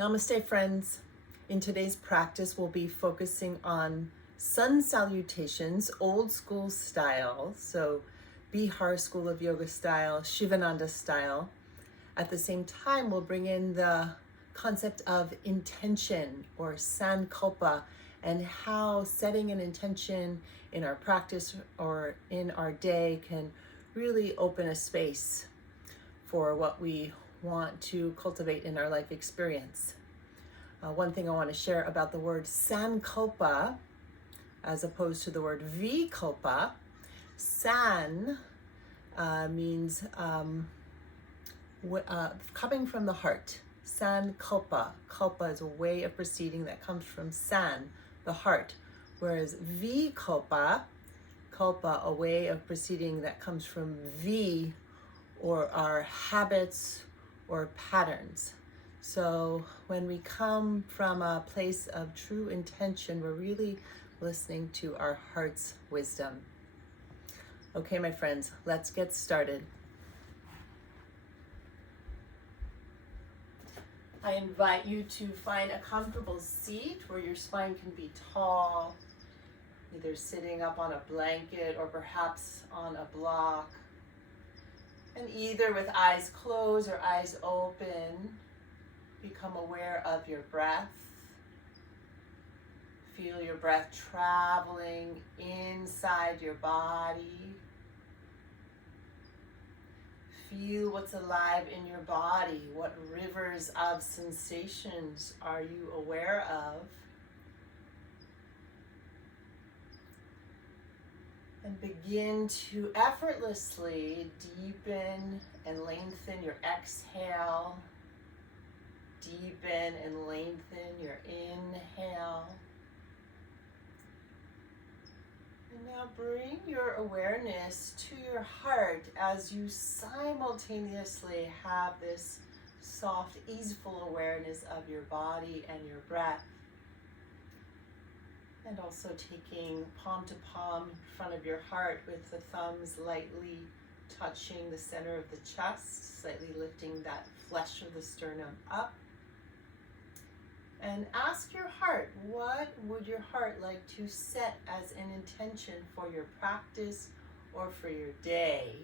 Namaste, friends. In today's practice, we'll be focusing on sun salutations, old school style, so Bihar School of Yoga style, Sivananda style. At the same time, we'll bring in the concept of intention or Sankalpa and how setting an intention in our practice or in our day can really open a space for what we want to cultivate in our life experience. One thing I want to share about the word Sankalpa as opposed to the word Vikalpa. San means coming from the heart. Sankalpa. Kalpa is a way of proceeding that comes from san, the heart. Whereas Vikalpa, kalpa, a way of proceeding that comes from V, or our habits or patterns. So when we come from a place of true intention, we're really listening to our heart's wisdom. Okay, my friends, let's get started. I invite you to find a comfortable seat where your spine can be tall, either sitting up on a blanket or perhaps on a block. And either with eyes closed or eyes open, become aware of your breath. Feel your breath traveling inside your body. Feel what's alive in your body. What rivers of sensations are you aware of? And begin to effortlessly deepen and lengthen your exhale. Deepen and lengthen your inhale. And now bring your awareness to your heart as you simultaneously have this soft, easeful awareness of your body and your breath. And also taking palm to palm in front of your heart with the thumbs lightly touching the center of the chest, slightly lifting that flesh of the sternum up. And ask your heart, what would your heart like to set as an intention for your practice or for your day?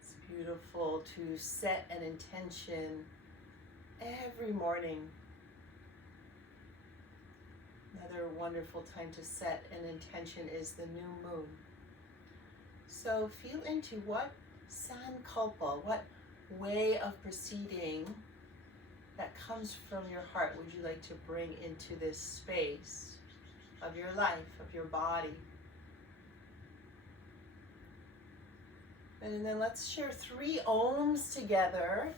It's beautiful to set an intention every morning. Another wonderful time to set an intention is the new moon. So feel into what Sankalpa, what way of proceeding that comes from your heart would you like to bring into this space of your life, of your body. And then let's share 3 ohms together.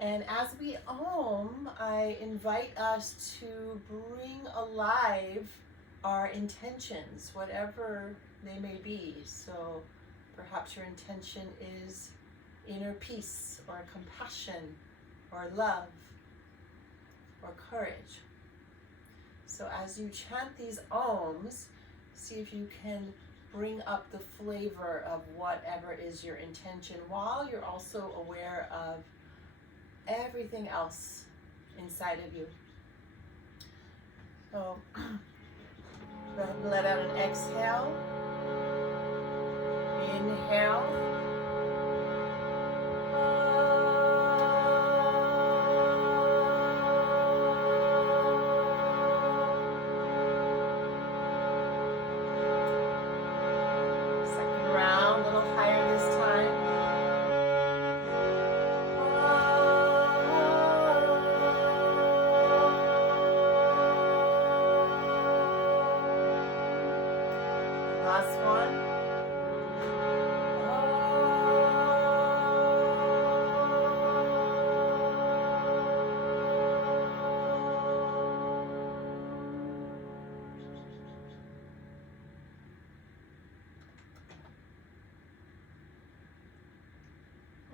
And as we ohm, I invite us to bring alive our intentions, whatever they may be. So perhaps your intention is inner peace or compassion or love or courage. So as you chant these ohms, see if you can bring up the flavor of whatever is your intention while you're also aware of everything else inside of you. So go ahead and let out an exhale. Inhale. Second round, a little higher this time. Last one.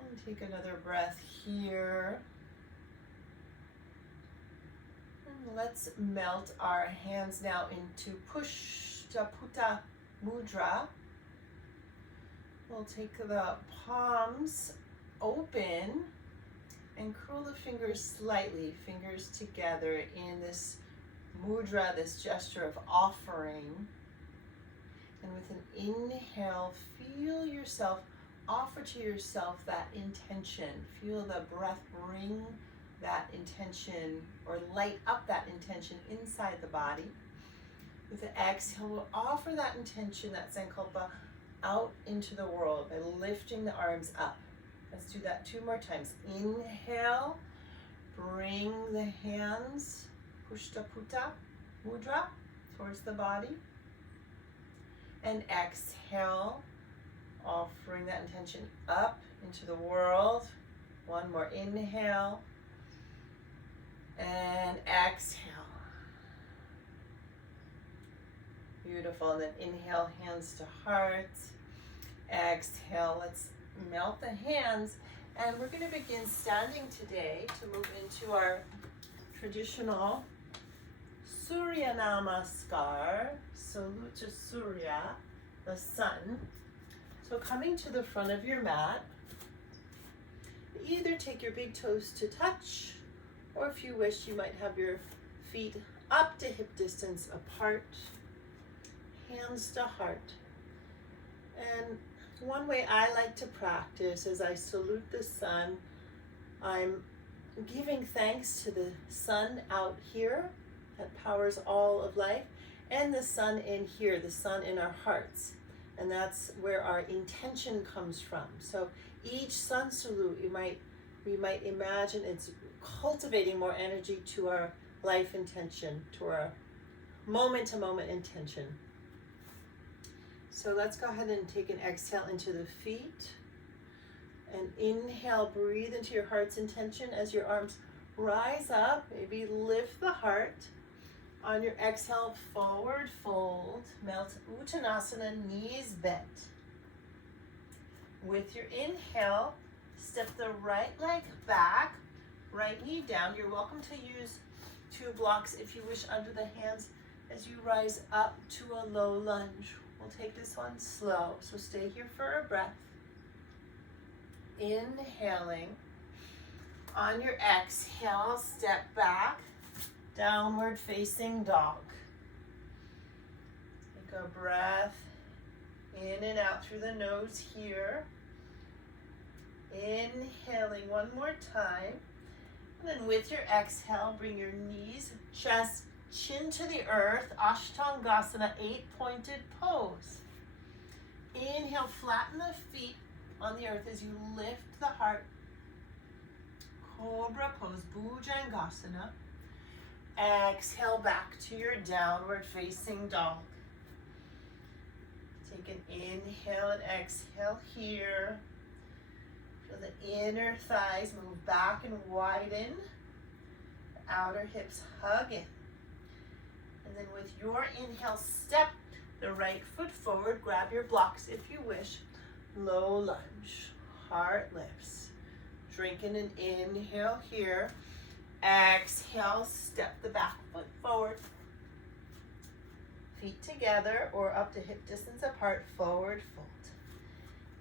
And take another breath here. And let's melt our hands now into Pushta Mudra. We'll take the palms open And curl the fingers slightly, fingers together in this mudra, this gesture of offering. And with an inhale, feel yourself, offer to yourself that intention. Feel the breath bring that intention or light up that intention inside the body. With the exhale, we'll offer that intention, that Sankalpa, out into the world by lifting the arms up. Let's do that 2 more times. Inhale, bring the hands, Pushtaputa Mudra, towards the body. And exhale, offering that intention up into the world. 1 more inhale. And exhale. Beautiful. And then inhale, hands to heart. Exhale, let's melt the hands. And we're going to begin standing today to move into our traditional Surya Namaskar. Salute to Surya, the sun. So coming to the front of your mat, either take your big toes to touch, or if you wish, you might have your feet up to hip distance apart, hands to heart. And one way I like to practice is I salute the sun. I'm giving thanks to the sun out here that powers all of life, and the sun in here, the sun in our hearts. And that's where our intention comes from. So each sun salute, we might imagine it's cultivating more energy to our life intention, to our moment-to-moment intention. So let's go ahead and take an exhale into the feet. And inhale, breathe into your heart's intention as your arms rise up. Maybe lift the heart. On your exhale, forward fold. Melt Uttanasana, knees bent. With your inhale, step the right leg back, right knee down. You're welcome to use 2 blocks if you wish under the hands as you rise up to a low lunge. We'll take this one slow, so stay here for a breath. Inhaling. On your exhale, step back, downward facing dog. Take a breath in and out through the nose here. Inhaling 1 more time. And then with your exhale, bring your knees, chest, chin to the earth, Ashtangasana, 8-pointed pose. Inhale, flatten the feet on the earth as you lift the heart. Cobra pose, Bhujangasana. Exhale back to your downward facing dog. Take an inhale and exhale here. Feel the inner thighs move back and widen. The outer hips hug in. And then with your inhale, step the right foot forward. Grab your blocks if you wish. Low lunge. Heart lifts. Drinking an inhale here. Exhale, step the back foot forward. Feet together or up to hip distance apart. Forward fold.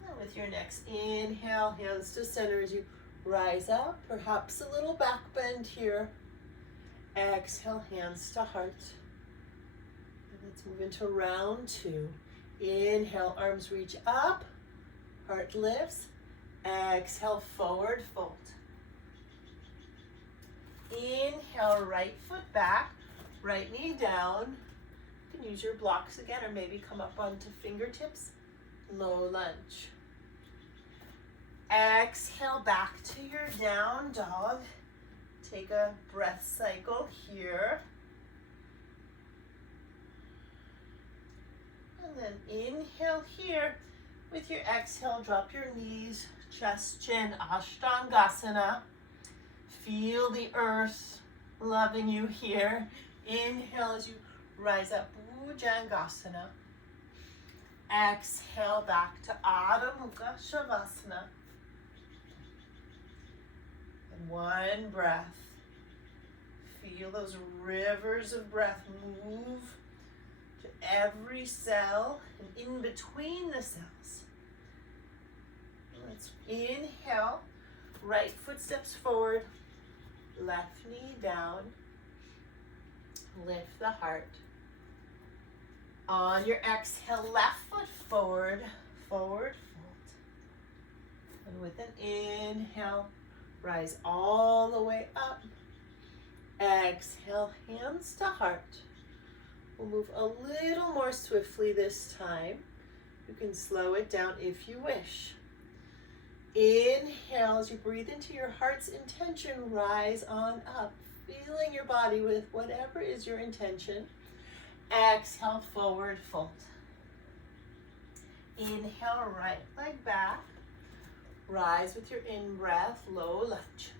And with your next inhale, hands to center as you rise up. Perhaps a little back bend here. Exhale, hands to heart. Let's move into round 2. Inhale, arms reach up, heart lifts. Exhale, forward fold. Inhale, right foot back, right knee down. You can use your blocks again or maybe come up onto fingertips. Low lunge. Exhale, back to your down dog. Take a breath cycle here. And then inhale here. With your exhale, drop your knees, chest, chin, Ashtangasana. Feel the earth loving you here. Inhale as you rise up, Bhujangasana. Exhale back to Adho Mukha Shavasana. And 1 breath. Feel those rivers of breath move to every cell and in between the cells. Let's inhale. Right foot steps forward, left knee down. Lift the heart. On your exhale, left foot forward, forward fold. And with an inhale, rise all the way up. Exhale, hands to heart. We'll move a little more swiftly this time. You can slow it down if you wish. Inhale as you breathe into your heart's intention, rise on up, feeling your body with whatever is your intention. Exhale, forward fold. Inhale, right leg back. Rise with your in-breath, low lunge.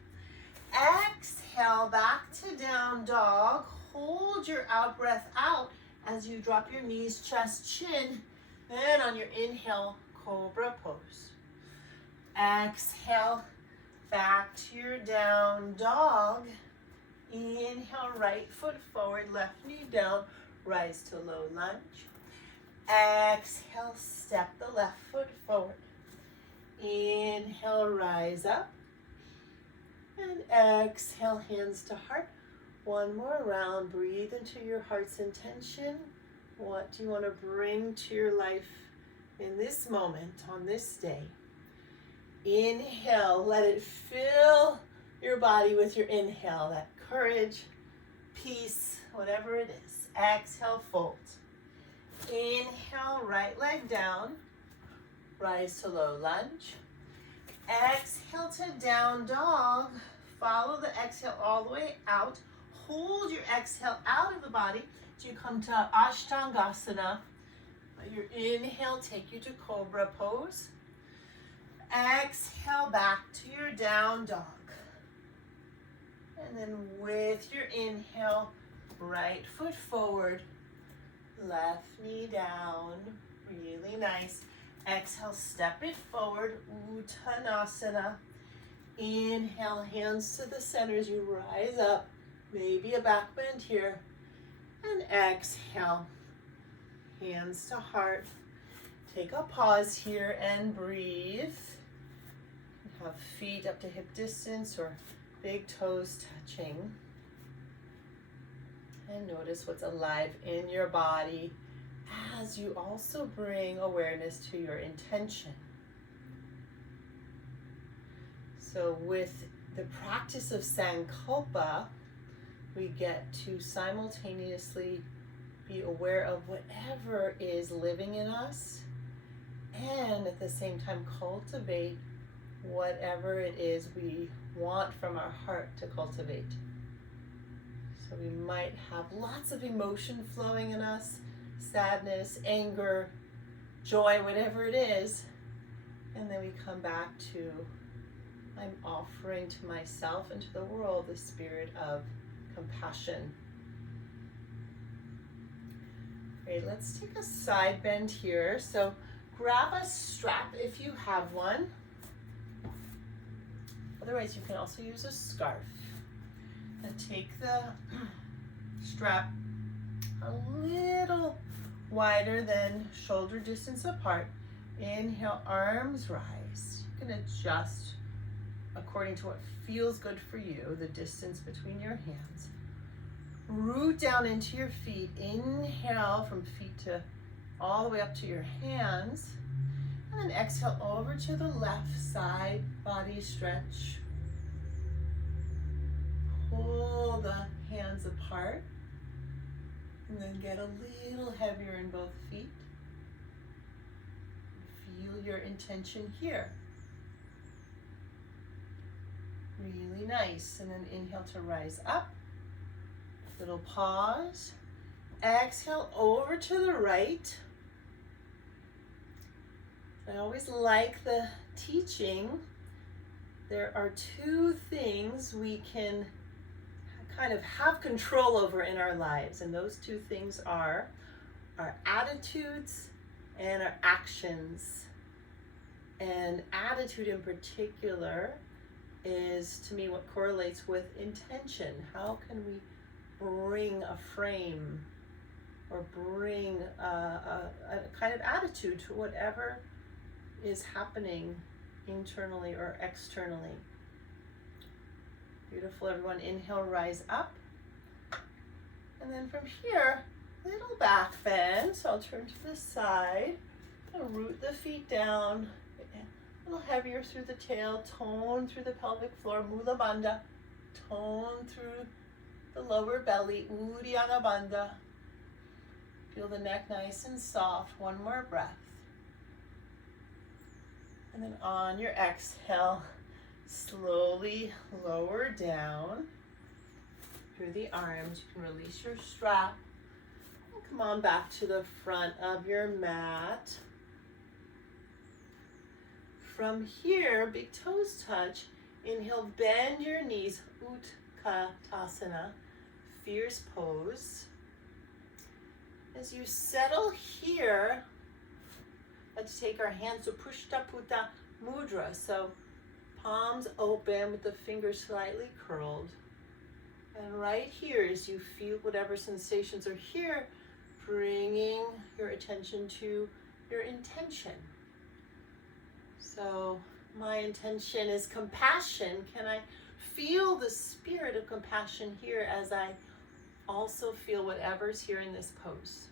Exhale, back to down dog. Hold your out-breath out as you drop your knees, chest, chin. Then on your inhale, cobra pose. Exhale, back to your down dog. Inhale, right foot forward, left knee down. Rise to low lunge. Exhale, step the left foot forward. Inhale, rise up. And exhale, hands to heart. One more round. Breathe into your heart's intention. What do you want to bring to your life in this moment, on this day? Inhale, let it fill your body with your inhale, that courage, peace, whatever it is. Exhale, fold. Inhale, right leg down. Rise to low lunge. Exhale to down dog. Follow the exhale all the way out. Hold your exhale out of the body so you come to Ashtangasana. Let your inhale take you to cobra pose. Exhale back to your down dog. And then with your inhale, right foot forward, left knee down, really nice. Exhale, step it forward, Uttanasana. Inhale, hands to the center as you rise up, maybe a back bend here. And exhale, hands to heart. Take a pause here and breathe. Have feet up to hip distance or big toes touching. And notice what's alive in your body as you also bring awareness to your intention. So with the practice of Sankalpa, we get to simultaneously be aware of whatever is living in us and at the same time cultivate whatever it is we want from our heart to cultivate. So we might have lots of emotion flowing in us, sadness, anger, joy, whatever it is. And then we come back to, I'm offering to myself and to the world the spirit of compassion. Great, let's take a side bend here. So grab a strap if you have one. Otherwise, you can also use a scarf. And take the strap a little wider than shoulder distance apart. Inhale, arms rise. You can adjust according to what feels good for you, the distance between your hands. Root down into your feet. Inhale from feet to all the way up to your hands. And then exhale over to the left side, body stretch. Pull the hands apart. And then get a little heavier in both feet. Feel your intention here. Really nice. And then inhale to rise up. Little pause. Exhale over to the right. I always like the teaching. There are two things we can kind of have control over in our lives, and those two things are our attitudes and our actions. And attitude in particular is, to me, what correlates with intention. How can we bring a frame or bring a kind of attitude to whatever is happening internally or externally? Beautiful, everyone. Inhale, rise up. And then from here, little back bend. So I'll turn to the side. I'll root the feet down. A little heavier through the tail. Tone through the pelvic floor. Mula Bandha. Tone through the lower belly. Uddiyana Bandha. Feel the neck nice and soft. One more breath. And then on your exhale, slowly lower down through the arms. You can release your strap. And come on back to the front of your mat. From here, big toes touch. Inhale, bend your knees. Utkatasana, fierce pose. As you settle here, let's take our hands to Pushtaputta Mudra. So palms open with the fingers slightly curled. And right here, as you feel whatever sensations are here, bringing your attention to your intention. So my intention is compassion. Can I feel the spirit of compassion here as I also feel whatever's here in this pose?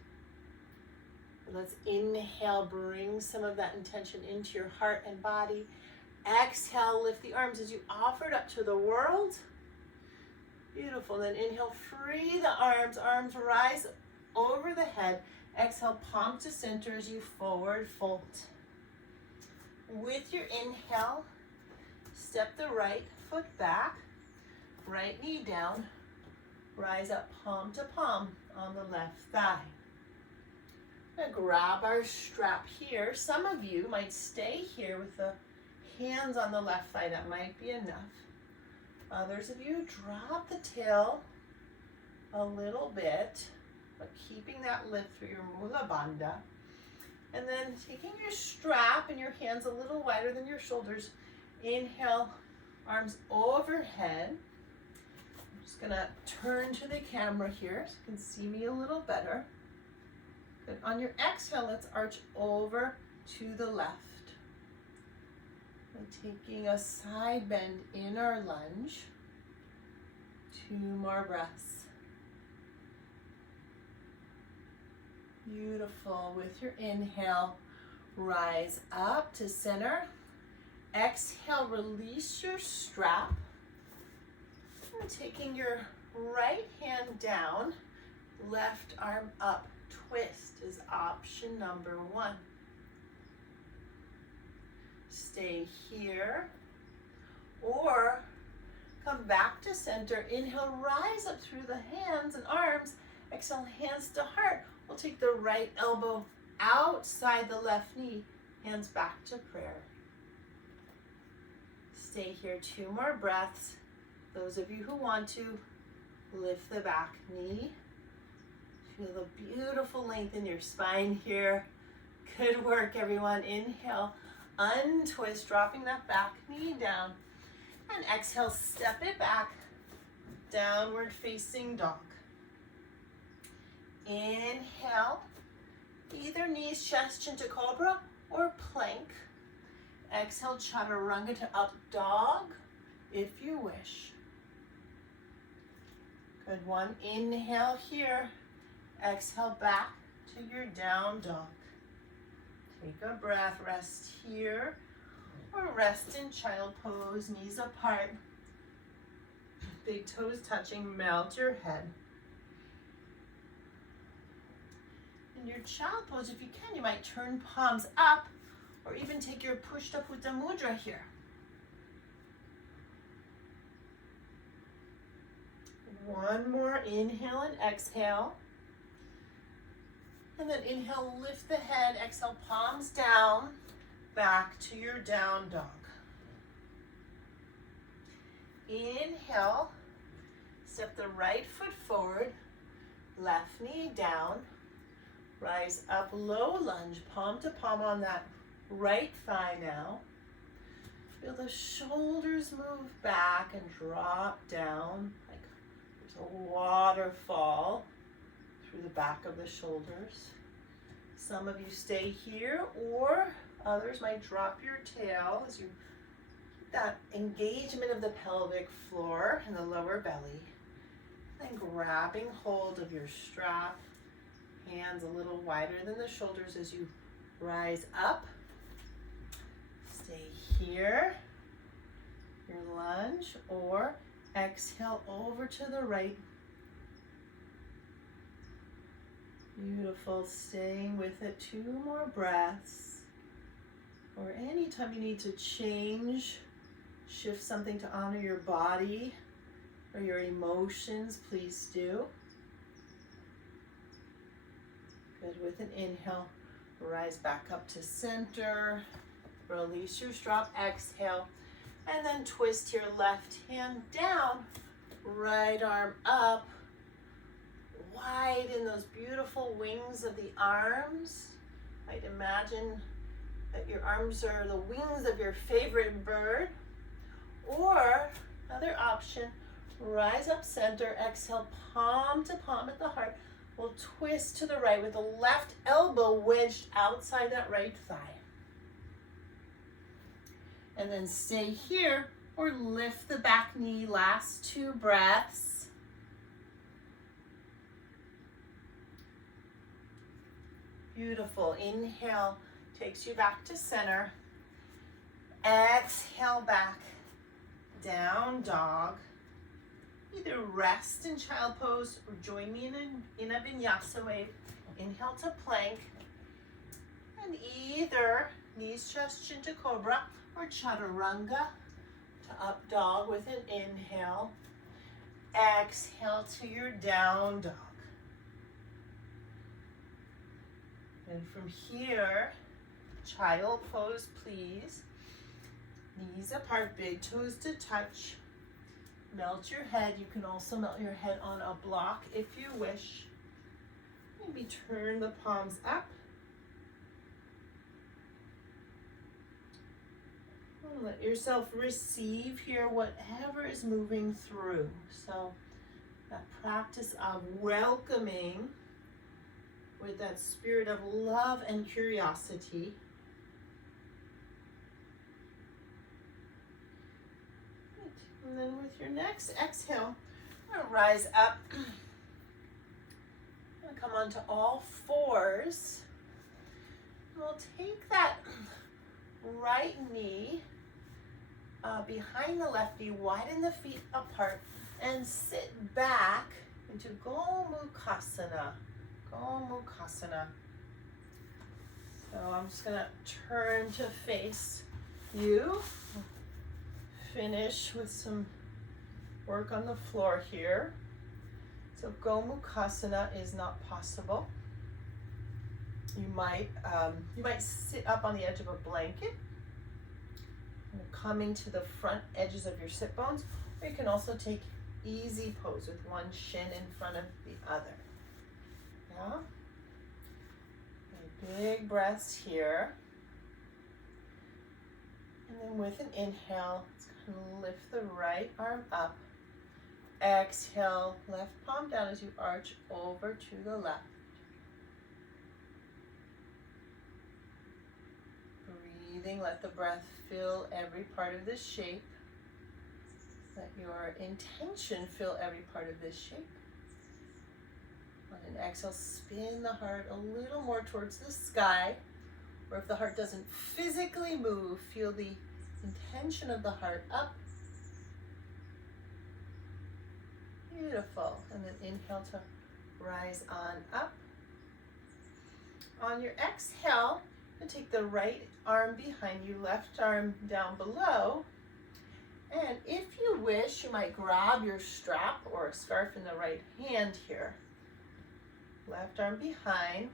Let's inhale, bring some of that intention into your heart and body. Exhale, lift the arms as you offer it up to the world. Beautiful. Then inhale, free the arms. Arms rise over the head. Exhale, palm to center as you forward fold. With your inhale, step the right foot back, right knee down, rise up palm to palm on the left thigh. We're gonna grab our strap here. Some of you might stay here with the hands on the left thigh. That might be enough. Others of you drop the tail a little bit, but keeping that lift through your Mula Bandha. And then taking your strap and your hands a little wider than your shoulders. Inhale, arms overhead. I'm just gonna turn to the camera here so you can see me a little better. Good. On your exhale, let's arch over to the left. And taking a side bend in our lunge. 2 more breaths. Beautiful. With your inhale, rise up to center. Exhale, release your strap. And taking your right hand down, left arm up. Twist is option number 1. Stay here. Or come back to center. Inhale, rise up through the hands and arms. Exhale, hands to heart. We'll take the right elbow outside the left knee, hands back to prayer. Stay here 2 more breaths. Those of you who want to, lift the back knee. Feel the beautiful length in your spine here. Good work, everyone. Inhale, untwist, dropping that back knee down. And exhale, step it back, downward facing dog. Inhale, either knees, chest, chin to cobra or plank. Exhale, chaturanga to up dog if you wish. Good one. Inhale here. Exhale back to your down dog. Take a breath, rest here or rest in child pose, knees apart. Big toes touching, melt your head. In your child pose, if you can, you might turn palms up or even take your Pushtaputta Mudra here. One more inhale and exhale. And then inhale, lift the head, exhale, palms down, back to your down dog. Inhale, step the right foot forward, left knee down, rise up, low lunge, palm to palm on that right thigh now. Feel the shoulders move back and drop down like there's a waterfall through the back of the shoulders. Some of you stay here, or others might drop your tail as you keep that engagement of the pelvic floor and the lower belly. And grabbing hold of your strap, hands a little wider than the shoulders as you rise up. Stay here, your lunge, or exhale over to the right. Beautiful, staying with it, 2 more breaths. Or anytime you need to change, shift something to honor your body or your emotions, please do. Good, with an inhale, rise back up to center, release your strap, exhale, and then twist your left hand down, right arm up, widen those beautiful wings of the arms. I'd imagine that your arms are the wings of your favorite bird. Or, another option, rise up center, exhale, palm to palm at the heart. We'll twist to the right with the left elbow wedged outside that right thigh. And then stay here or lift the back knee, last 2 breaths. Beautiful, inhale takes you back to center. Exhale back, down dog. Either rest in child pose or join me in a vinyasa wave. Inhale to plank. And either knees, chest, chin to cobra or chaturanga to up dog with an inhale. Exhale to your down dog. And from here, child pose, please. Knees apart, big toes to touch. Melt your head. You can also melt your head on a block if you wish. Maybe turn the palms up. And let yourself receive here whatever is moving through. So that practice of welcoming with that spirit of love and curiosity. And then with your next exhale, I'm going to rise up. I'm going to come onto all 4s. And we'll take that right knee behind the left knee, widen the feet apart, and sit back into Gomukhasana. Gomukhasana. So I'm just going to turn to face you. Finish with some work on the floor here. So Gomukhasana is not possible. You might sit up on the edge of a blanket, coming to the front edges of your sit bones, or you can also take easy pose with one shin in front of the other. Yeah. Okay, big breaths here. And then with an inhale, let's kind of lift the right arm up. Exhale, left palm down as you arch over to the left. Breathing, let the breath fill every part of this shape. Let your intention fill every part of this shape. On an exhale, spin the heart a little more towards the sky. Or if the heart doesn't physically move, feel the intention of the heart up. Beautiful. And then inhale to rise on up. On your exhale, you take the right arm behind you, left arm down below. And if you wish, you might grab your strap or a scarf in the right hand here. Left arm behind.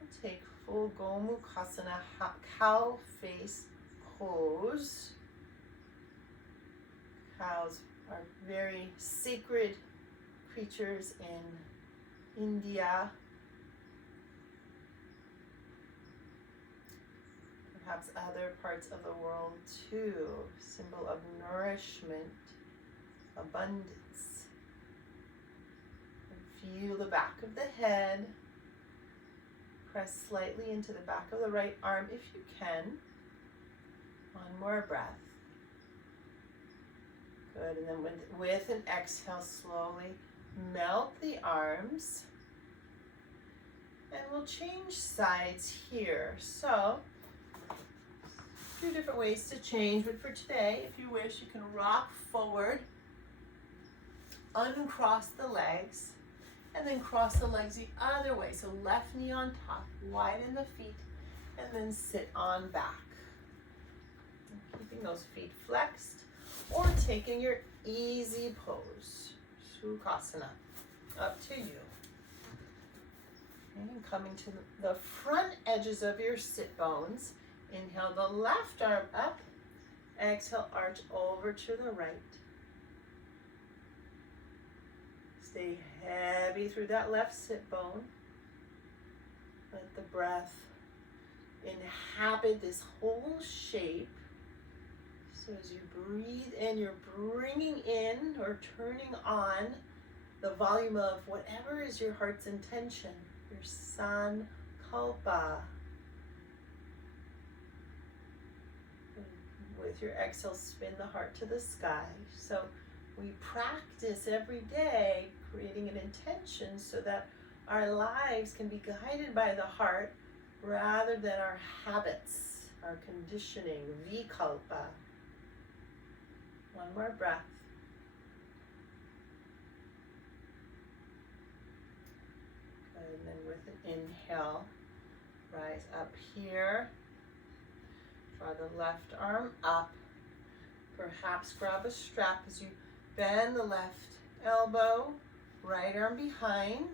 And take full Gomukhasana, cow face pose. Cows are very sacred creatures in India. Perhaps other parts of the world too. Symbol of nourishment, abundance. And feel the back of the head. Press slightly into the back of the right arm if you can. One more breath. Good, and then with an exhale, slowly melt the arms. And we'll change sides here. So, a few different ways to change, but for today, if you wish, you can rock forward, uncross the legs, and then cross the legs the other way. So left knee on top, widen the feet, and then sit on back. And keeping those feet flexed, or taking your easy pose, Sukhasana, up to you. And coming to the front edges of your sit bones. Inhale the left arm up. Exhale, arch over to the right. Stay heavy through that left sit bone. Let the breath inhabit this whole shape. So as you breathe in, you're bringing in or turning on the volume of whatever is your heart's intention, your Sankalpa. With your exhale, spin the heart to the sky. So we practice every day creating an intention so that our lives can be guided by the heart rather than our habits, our conditioning, vikalpa. One more breath. Good, and then with an inhale, rise up here. Draw the left arm up. Perhaps grab a strap as you bend the left elbow, right arm behind.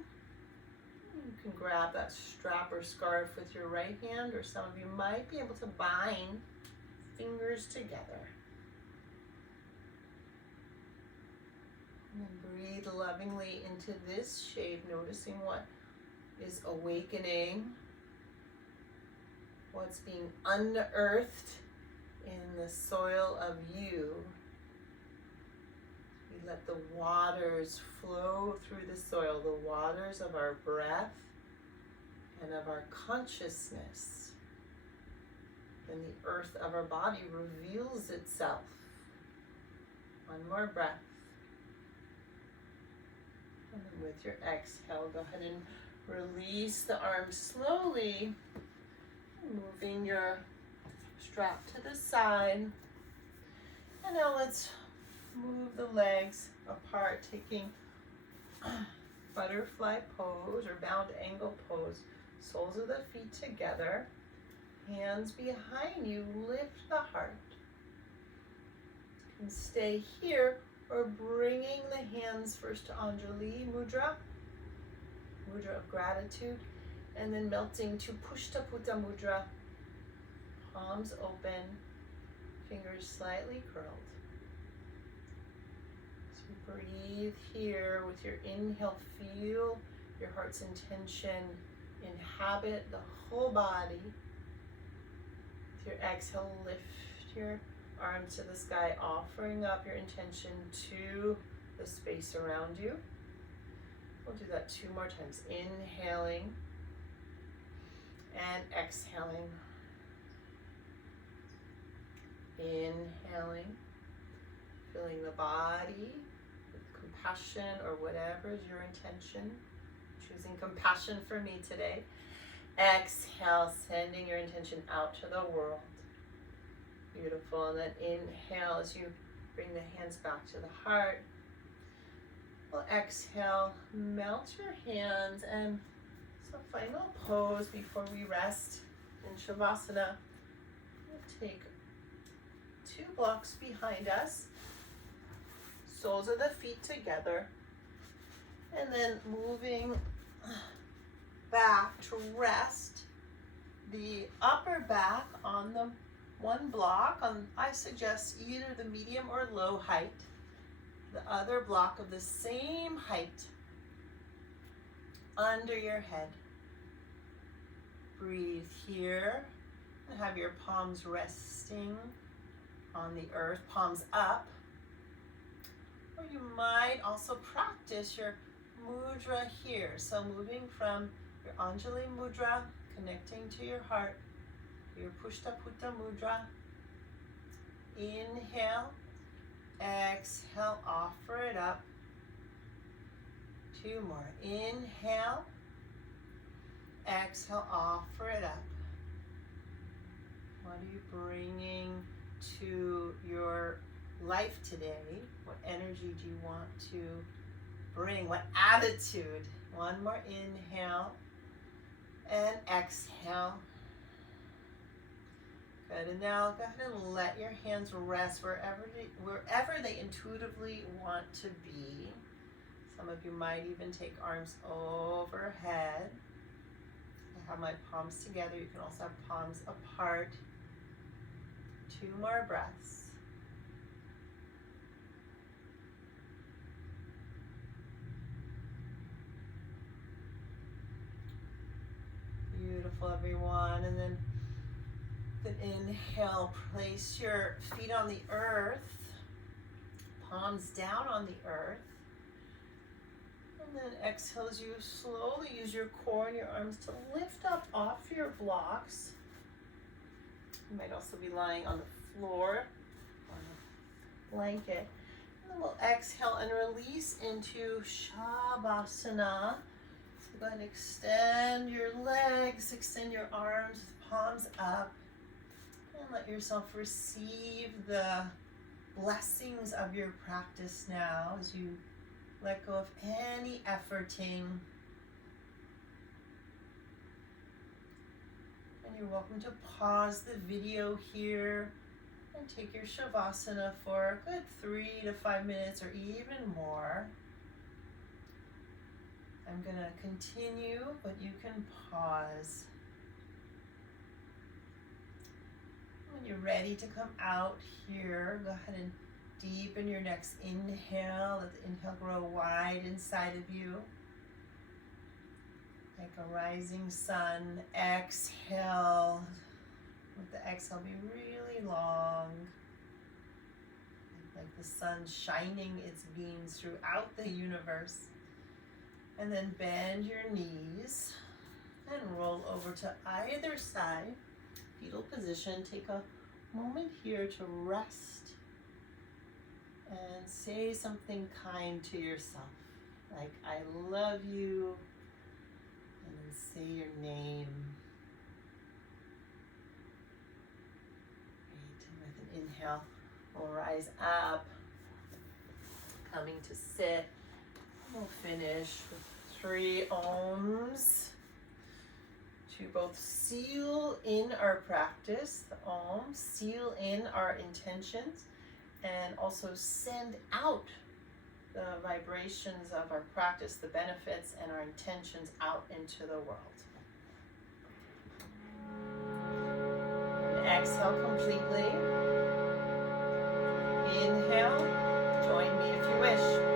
You can grab that strap or scarf with your right hand, or some of you might be able to bind fingers together. And then breathe lovingly into this shape, noticing what is awakening, what's being unearthed in the soil of you. We let the waters flow through the soil, the waters of our breath and of our consciousness. Then the earth of our body reveals itself. One more breath. And then with your exhale, go ahead and release the arms slowly, moving your strap to the side. And now let's move the legs apart, taking butterfly pose or bound angle pose. Soles of the feet together, hands behind you, lift the heart. You can stay here or bringing the hands first to Anjali Mudra, Mudra of gratitude, and then melting to Pushtaputta Mudra, palms open, fingers slightly curled. So breathe here with your inhale, feel your heart's intention inhabit the whole body. With your exhale, lift your arms to the sky, offering up your intention to the space around you. We'll do that 2 more times. Inhaling and exhaling. Inhaling, filling the body with compassion or whatever is your intention. Choosing compassion for me today. Exhale, sending your intention out to the world. Beautiful. And then inhale as you bring the hands back to the heart. We'll exhale, melt your hands, and so final pose before we rest in Shavasana. We'll take 2 blocks behind us, soles of the feet together, and then moving back to rest the upper back on the one block. I suggest either the medium or low height. The other block of the same height under your head. Breathe here and have your palms resting on the earth, palms up. Or you might also practice your mudra here. So moving from your Anjali Mudra, connecting to your heart, your Pushtaputta Mudra. Inhale, exhale, offer it up. 2 more. Inhale. Exhale, offer it up. What are you bringing to your life today? What energy do you want to bring? What attitude? 1 more inhale and exhale. Good, and now go ahead and let your hands rest wherever they intuitively want to be. Some of you might even take arms overhead. I have my palms together. You can also have palms apart. 2 more breaths. Beautiful, everyone. And then inhale, place your feet on the earth, palms down on the earth. And then exhale as you slowly use your core and your arms to lift up off your blocks. You might also be lying on the floor on a blanket. And then we'll exhale and release into Shavasana. So go ahead and extend your legs, extend your arms, palms up. And let yourself receive the blessings of your practice now as you let go of any efforting. And you're welcome to pause the video here and take your Shavasana for a good 3 to 5 minutes or even more. I'm going to continue, but you can pause. When you're ready to come out here, go ahead and deepen your next inhale. Let the inhale grow wide inside of you, like a rising sun. Exhale. Let the exhale be really long, like the sun shining its beams throughout the universe. And then bend your knees and roll over to either side. Fetal position. Take a moment here to rest and say something kind to yourself, like I love you, and then say your name. Great. And with an inhale, we'll rise up, coming to sit. We'll finish with 3 Oms to both seal in our practice, the Om, seal in our intentions, and also send out the vibrations of our practice, the benefits and our intentions out into the world. And exhale completely. Inhale, join me if you wish.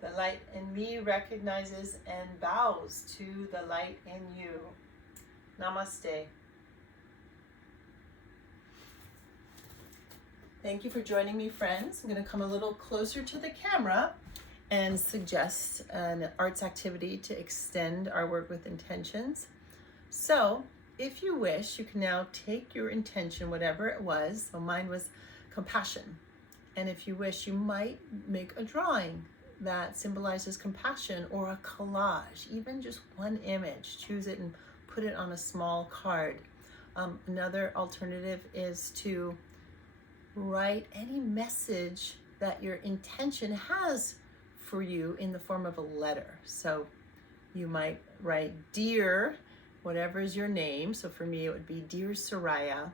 The light in me recognizes and bows to the light in you. Namaste. Thank you for joining me, friends. I'm going to come a little closer to the camera and suggest an arts activity to extend our work with intentions. So, if you wish, you can now take your intention, whatever it was. So mine was compassion. And if you wish, you might make a drawing that symbolizes compassion, or a collage, even just one image. Choose it and put it on a small card. Another alternative is to write any message that your intention has for you in the form of a letter. So you might write, dear, whatever is your name. So for me, it would be Dear Suraya.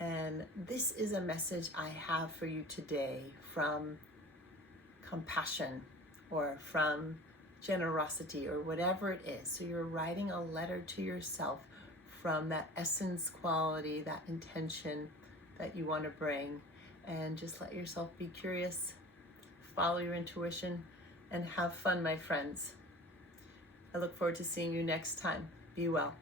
And this is a message I have for you today from compassion or from generosity or whatever it is. So you're writing a letter to yourself from that essence quality, that intention that you want to bring. And just let yourself be curious, follow your intuition, and have fun, my friends. I look forward to seeing you next time. Be well.